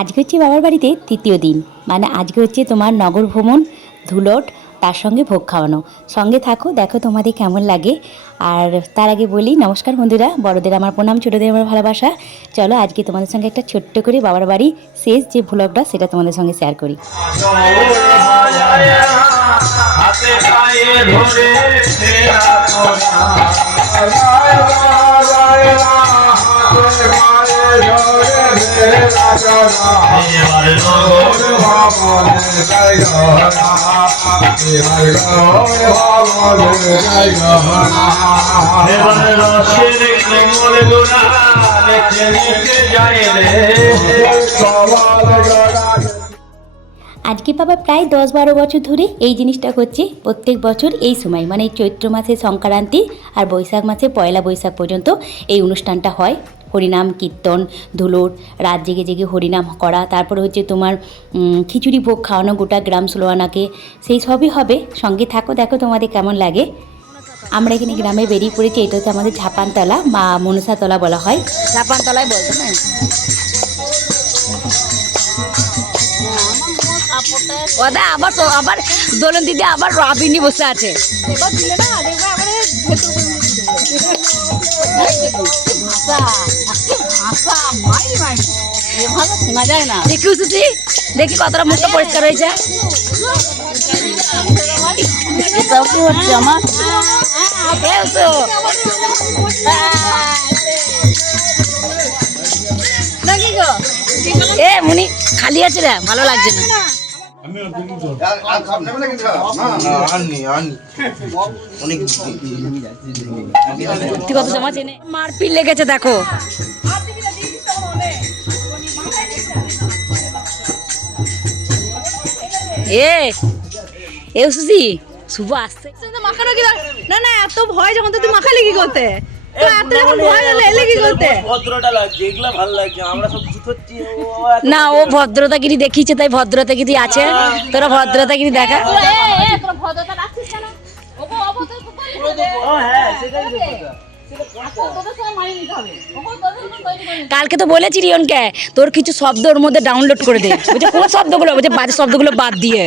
আজকে হচ্ছে বাবার বাড়িতে তৃতীয় দিন। মানে আজকে হচ্ছে তোমার নগর ভ্রমণ ধুলট তার সঙ্গে ভোগ খাওয়ানো। সঙ্গে থাকো দেখো তোমাদের কেমন লাগে। আর তার আগে বলি নমস্কার বন্ধুরা বড়দের আমার প্রণাম ছোটদের আমার ভালোবাসা। চলো আজকে তোমাদের সঙ্গে একটা ছোট্ট করে বাবার বাড়ি শেষ যে ভ্লগটা সেটা তোমাদের সঙ্গে শেয়ার করি। হাতে পায়ে ধরে ফেরা এবার এবার রসের কোমল গোড়া নেচে নেচে যায় রে। আজকে বাবা প্রায় দশ বারো বছর ধরে এই জিনিসটা করছে। প্রত্যেক বছর এই সময় মানে চৈত্র মাসে সংক্রান্তি আর বৈশাখ মাসে পয়লা বৈশাখ পর্যন্ত এই অনুষ্ঠানটা হয়। হরিনাম, কীর্তন, ধুলোর, রাত জেগে জেগে হরিনাম করা। তারপরে হচ্ছে তোমার খিচুড়ি ভোগ খাওয়ানো গোটা গ্রাম সোলোয়ানাকে। সেই সবই হবে। সঙ্গে থাকো, দেখো তোমাদের কেমন লাগে। আমরা এখানে গ্রামে বেরিয়ে পড়েছি, এটা হচ্ছে আমাদের ঝাপানতলা, মা মনসাতলা বলা হয়। জাপানতলায় বলতো না? ওদা আবার আবার দোলন দিদি আবার রাবিনি বসে আছে। দেখি কতটা মুখটা পরিষ্কার হয়েছে। আমার। এ মুনি খালি আছে রে ভালো লাগছে না। আননি আননি। অনেক সত্যি কথা জমা চেনে। মারপিট লেগেছে দেখো। এ শুভ আসছে। মাখানো কি না না এত ভয় যখন তো তুই মাখালি কি করতে? না ও ভদ্রতাগিরি দেখিয়েছে তাই ভদ্রতাগিরি আছে তোরা ভদ্রতাগিরি দেখা হ্যাঁ কালকে তো বলেছি রিয়নকে তোর কিছু শব্দ ওর মধ্যে ডাউনলোড করে দে বলছে কোন শব্দগুলো বলছে বাজে শব্দগুলো বাদ দিয়ে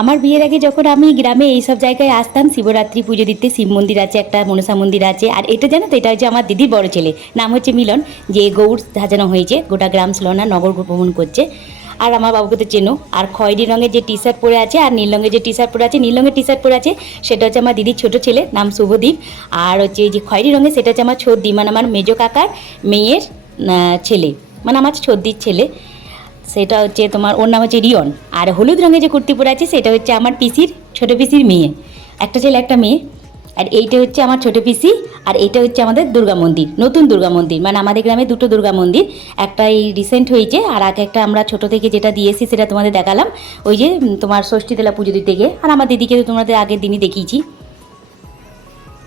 আমার বিয়ের আগে যখন আমি গ্রামে এইসব জায়গায় আসতাম, শিবরাত্রি পুজো দিতে শিব মন্দির আছে, একটা মনসা মন্দির আছে, আর এটা জানো তো, এটা হচ্ছে আমার দিদির বড় ছেলে। নাম হচ্ছে মিলন, যে গৌড় সাজানো হয়েছে, গোটা গ্রাম স্লোনা নগর ভ্রমণ করছে। আর আমার বাবুকে তো চেনো, আর খয়েরি রঙের যে টি শার্ট পরে আছে, আর নীল রঙের যে টি শার্ট পরে আছে, নীল রঙের টি শার্ট পরে আছে, সেটা হচ্ছে আমার দিদির ছোটো ছেলে, নাম শুভদীপ। আর হচ্ছে যে খয়েরি রঙের, সেটা হচ্ছে আমার ছোদ্দি মানে আমার মেজো কাকার মেয়ের ছেলে। মানে আমার ছোদ্দির ছেলে, সেটা হচ্ছে তোমার, ওর নাম হচ্ছে রিয়ন। আর হলুদ রঙের যে কুর্তি পরে আছে, সেটা হচ্ছে আমার পিসির, ছোট পিসির মেয়ে। একটা ছেলে, একটা মেয়ে। আর এইটা হচ্ছে আমার ছোট পিসি, আর এইটা হচ্ছে আমাদের দুর্গা মন্দির, নতুন দুর্গা মন্দির। মানে আমাদের গ্রামে দুটো দুর্গা মন্দির, একটা এই রিসেন্ট হয়েছে, আর আগে একটা আমরা ছোট থেকে যেটা দিয়েছি, সেটা তোমাদের দেখালাম। ওই যে তোমার ষষ্ঠীতলা পুজো দিতে গিয়ে, আর আমার দিদিকে তো তোমাদের আগের দিনই দেখিয়েছি।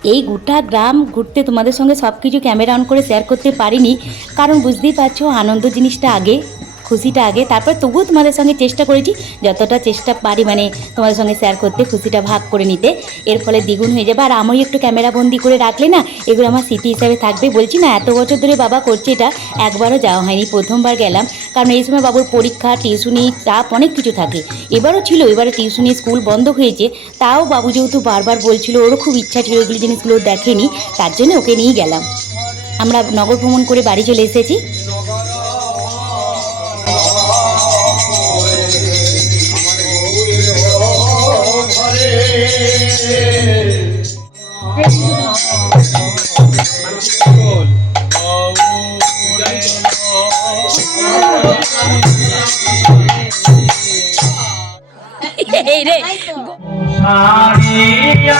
এই গোটা গ্রাম ঘুরতে তোমাদের সঙ্গে সব কিছু ক্যামেরা অন করে শেয়ার করতে পারিনি। কারণ বুঝতেই পারছ, আনন্দ জিনিসটা আগে। খুশিটা আগে, তারপর তবুও তোমাদের সঙ্গে চেষ্টা করেছি যতটা চেষ্টা পারি মানে তোমাদের সঙ্গে শেয়ার করতে, খুশিটা ভাগ করে নিতে। এর ফলে দ্বিগুণ হয়ে যাবে। আর আমি একটু ক্যামেরা বন্দি করে রাখলে না, এগুলো আমার স্মৃতি হিসাবে থাকবে। বলছি না, এত বছর ধরে বাবা করছে এটা, একবারও যাওয়া হয়নি। প্রথমবার গেলাম। কারণ এই সময় বাবুর পরীক্ষা টিউশনি চাপ অনেক কিছু থাকে। এবারও ছিল এবারে টিউশনি স্কুল বন্ধ হয়েছে। তাও বাবু যেহেতু বারবার বলছিল, ওরও খুব ইচ্ছা ছিল ওইগুলো জিনিসগুলো দেখেনি, তার জন্য ওকে নিয়ে গেলাম। আমরা নগর ভ্রমণ করে বাড়ি চলে এসেছি। এই রে। সারিয়া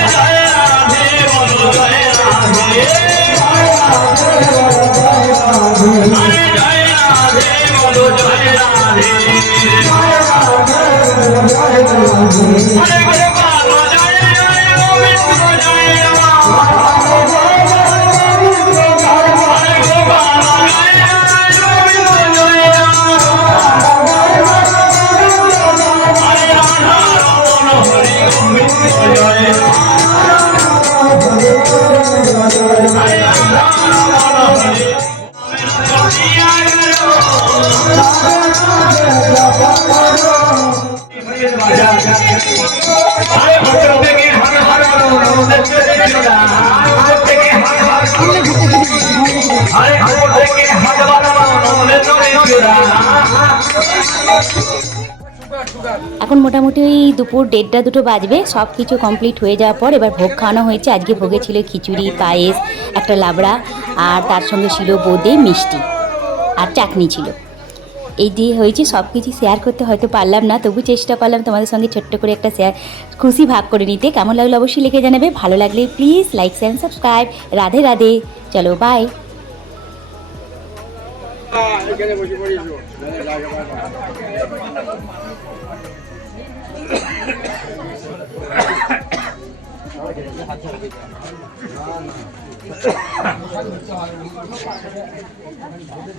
গোপাল এখন মোটামুটি ওই দুপুর দেড়টা, দুটো বাজবে। সব কিছু কমপ্লিট হয়ে যাওয়ার পর এবার ভোগ খাওয়ানো হয়েছে। আজকে ভোগে ছিল খিচুড়ি, পায়েস, একটা লাবড়া, আর তার সঙ্গে ছিল বোঁদে মিষ্টি, আর চাটনি ছিল। এই দিয়ে হয়েছে সব কিছু শেয়ার করতে হয়তো পারলাম না, তবু চেষ্টা করলাম তোমাদের সঙ্গে ছোট্ট করে একটা শেয়ার খুশি ভাগ করে নিতে। কেমন লাগল অবশ্যই লিখে জানাবে। ভালো লাগলে please like share subscribe Radhe Radhe. চলো বাই 啊，给你们去，我去。来来来，小白。